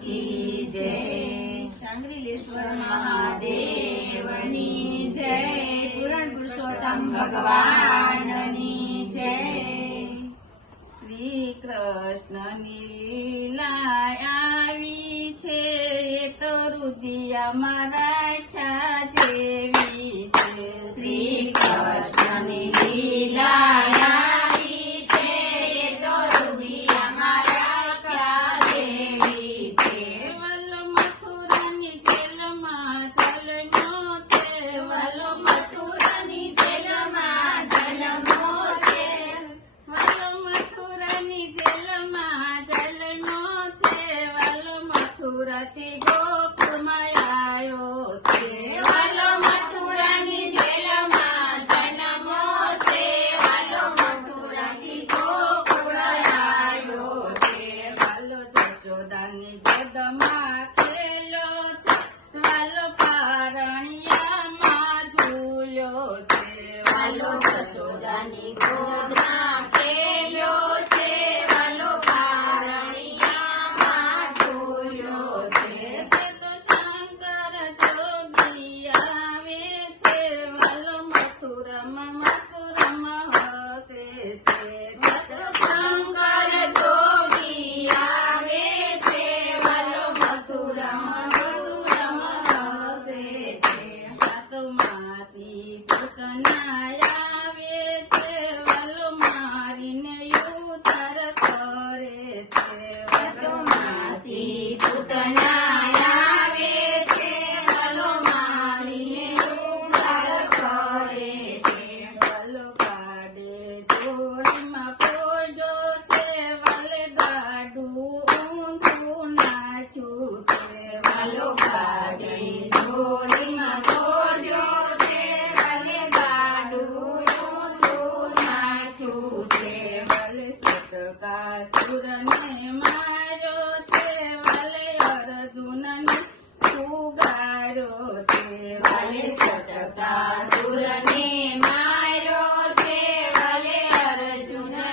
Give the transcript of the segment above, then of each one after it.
की जय। सांग्रिलेश्वर महादेवनी जय। पूरण पुरुषोत्तम भगवाननी जय। श्री कृष्णनी लीला આવી છે તો રુદિયામાં રાખ્યા જેવી છે। શ્રી કૃષ્ણની લીલા આવી છે તો રુદિયામાં રાખ્યા જેવી છે। વલ્લો મથુરાની જેલમાં જન્મ્યો છે। વલ્લો મથુરાની જેલમાં જન્મ્યો છે। વલ્લો મથુરાની જેલમાં જન્મ્યો છે। વલ્લો મથુરાથી ગોકુળમાં આવ્યો છે। વલ્લો મથુરાની જેલમાં જન્મ્યો છે। વલ્લો મથુરાથી ગોકુળમાં આવ્યો છે। વલ્લો જશોદાની ગોદમાં ખેલ્યો છે। વલ્લો પારણિયામાં ઝૂલ્યો છે। વલ્લો જશોદાની ગોદમાં ખેલ્યો છે। વલ્લો પારણિયામાં ઝૂલ્યો છે। તે તો શંકર જોગી આવે છે। વલ્લો મથુરામાં મથુરામાં હસે છે। તે તો શંકર જોગી આવે છે। વલ્લો મથુરામાં મથુરામાં હસે છે। સાતો માસી પૂતના આવે છે। વલ્લો મારીને ઉદ્ધાર કરે છે। વલ્લો માસી પૂતના આવે છે। વલ્લો મારીને ઉદ્ધાર કરે છે। વલ્લો ગાડે જોડીમાં પોડ્યો છે। વલ્લે ગાડું ઊંધું નાખ્યું છે। વલ્લો ગાડે જોડીમાં પોડ્યો છે। વલ્લે ગાડું ઊંધું નાખ્યું છે। વલ્લે સટકાસુરને માર્યો છે। વલ્લે અર્જુનને ઉગાર્યો છે। વલ્લે સટકાસુરને માર્યો છે। વલ્લે અર્જુનને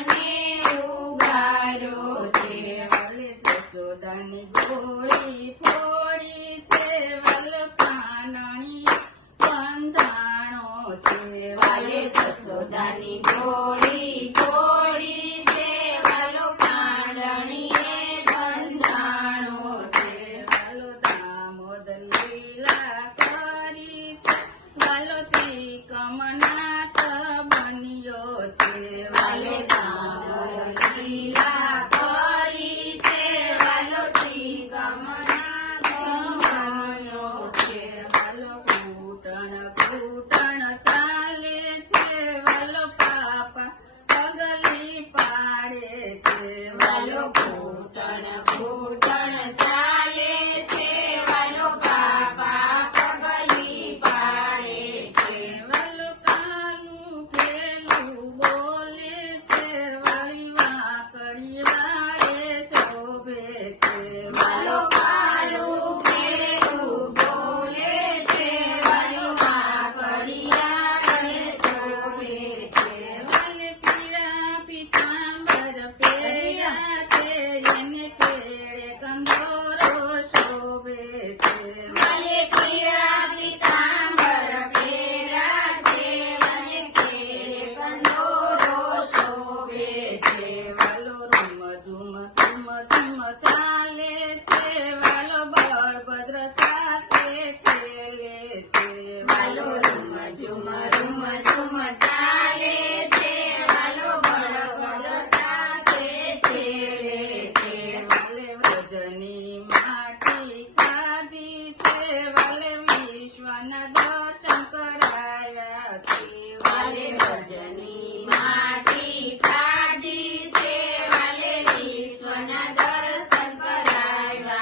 ઉગાર્યો છે। વલ્લે જશોદાની ગોળી ફોડી છે। વલ્લો કાનણીએ બંધાણો છે। વલ્લે જશોદાની ગોળી ફોડી છે। વલ્લો કાનણીએ બંધાણો છે। વલ્લો દામોદર લીલા કરી છે। વલ્લો ત્રિકમનાથ બન્યો છે। વલ્લો દામોદર લીલા કરી છે। વલ્લો ત્રિકમનાથ બન્યો છે। વલ્લો ઘૂંટણ ઘૂંટણ ચાલે છે। વલ્લો પાપા પગલી પાડે છે। વલ્લો ઘૂંટણ ઘૂંટણ ચાલે છે। વલ્લો પાપા પગલી પાડે છે। વલ્લો કાનું ખેલું બોલે છે। વળી વાંકડી વાળે શોભે છે। વલ્લો કાનું ખેલું બોલે છે। વળી વાંકડી વાળે શોભે છે। વલ્લે પીળા પીતાંબર પહેર્યા છે। એને કેળે કંદોરો શોભે છે। વલ્લે પીળા પીતાંબર પહેર્યા છે। એને કેળે કંદોરો શોભે છે। વલ્લો રૂમ ઝુમ સુમ ઝુમ ચાલે છે। વલ્લો બળભદ્ર સાથે ખેલે છે। વલ્લો રૂમ ઝુમ ચાલે છે। વલ્લો બળભદ્ર સાથે ખેલે છે। વલ્લે વ્રજની માટી ખાધી છે। વલ્લે વિશ્વના દર્શન કરાવ્યા છે। વલ્લે વ્રજની માટી ખાધી છે। વલ્લે વિશ્વના દર્શન કરાવ્યા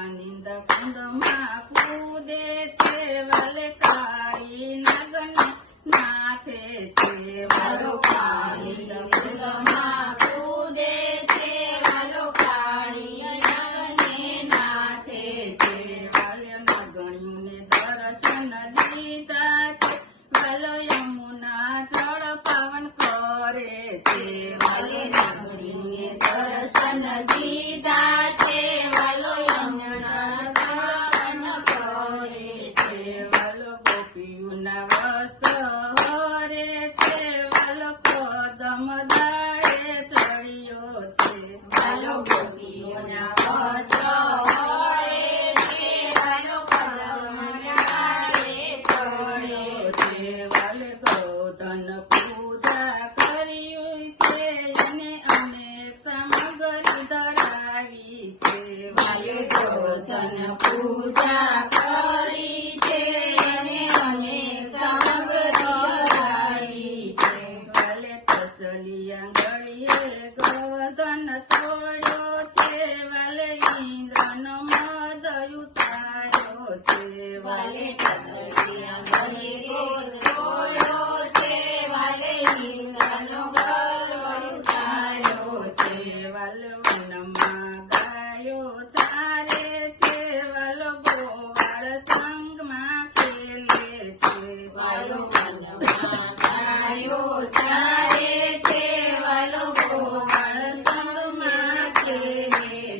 આનંદ કુંડમાં કૂદે છે વાલે કાળી નાગને નાથે છે વાલો આનંદ કુંડમાં કૂદે છે વાલો કાળી નાગને નાથે છે વાલે નાગણીઓને દર્શન દીધા છે વાલો યમુના જળ પાવન કરે છે વાલે નાગણીને દર્શન દીધા છે વાલો યમુના જળ પાવન કરે છે વાલો ગોપીઓના વસ્ત્ર હરે છે વાલો કદમ દાળે ચડ્યો છે વાલો ગોપીઓના વસ્ત્ર હરે છે વાલો કદમ દાળે ચડ્યો છે વાલે ગોધન પૂજા કર્યું છે અને અનેક સામગ્રી ધરાવી છે વાલે ગોધન પૂજા કરી છે અને અનેક સામગ્રી ધરાવી છે વાલે તસલિયા ગળીએ ગોધન તોડ્યો છે વાલે ઇન્દ્રનો મદ ઉતાર્યો છે વાલે તસલિયા ગળીએ તોડ્યો છે વાલે ઇન્દ્રનો મદ ઉતાર્યો છે વાલે વનમાં ગાયો ચારે છે વાલો ગોવાળ સંગમાં ખેલે છે વાલો વનમાં ગાયો ચારે છે વાલો ગોવાળ સંગમાં ખેલે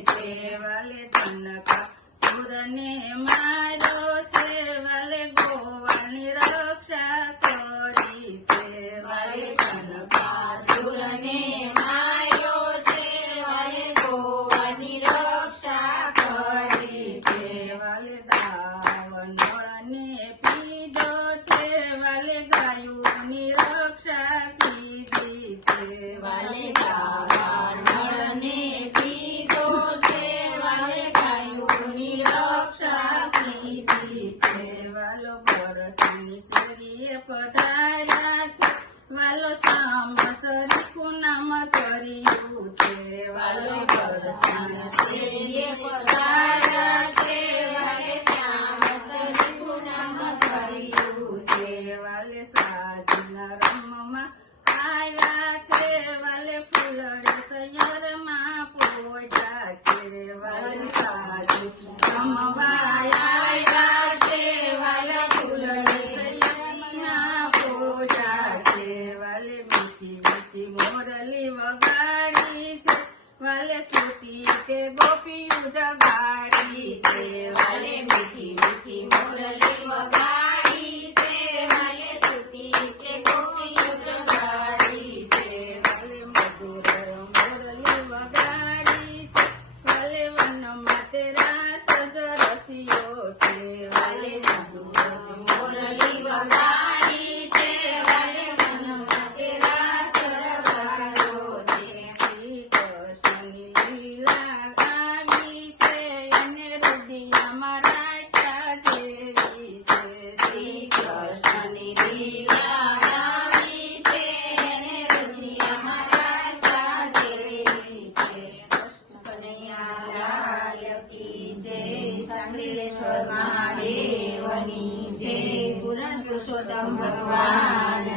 છે વાલે તનકા સુરને માર્યો છે વાલે ગોવાળની રક્ષા કરી છે વાલે તનકા સુરને માર્યો છે વાલે ગોવાળની રક્ષા કરી છે વાલે દાવનળને પીધો છે વાલે ગાયોની રક્ષા કીધી છે વાલે દાવનળને પીધો છે વાલે ગાયોની રક્ષા કીધી છે વાલો બરસની શેરીએ પધાર્યા છે વાલો શ્યામ શરીફું નામ કર્યું છે વાલો બરસની શેરીએ પધાર્યા છે વાલે શ્યામ શરીફું નામ કર્યું છે વાલે સાજીના રમમાં આવ્યા છે વાલે ફૂલડે સૈયરમાં પોઢ્યા છે વાલે સાજી રમવા આવ્યા છે વાલે ફૂલડે સૈયરમાં પોઢ્યા છે વાલે મીઠી મીઠી મોરલી વગાડી છે વાલે સુતી કે ગોપીયું જગાડી છે વાલે મીઠી મીઠી મોરલી વગાડી છે વાલે સુતી કે ગોપીયું જગાડી છે વાલે મધુર મોરલી વગાડી છે વાલે વનમાં તેરા સજ રસિયો છે વાલે મધુર મોરલી વગાડી છે વાલે વનમાં તેરા સરવાળો છે શ્રી કૃષ્ણની લીલા ગાવી છે એને હૃદયમાં રાખ્યા જેવી છે શ્રી કૃષ્ણની લીલા ગાવી છે એને હૃદયમાં રાખ્યા જેવી છે કનૈયા લાલ કી જય સાંગરીલેશ્વર મહાદેવની જય પૂરણ પુરુષોત્તમ ભગવાન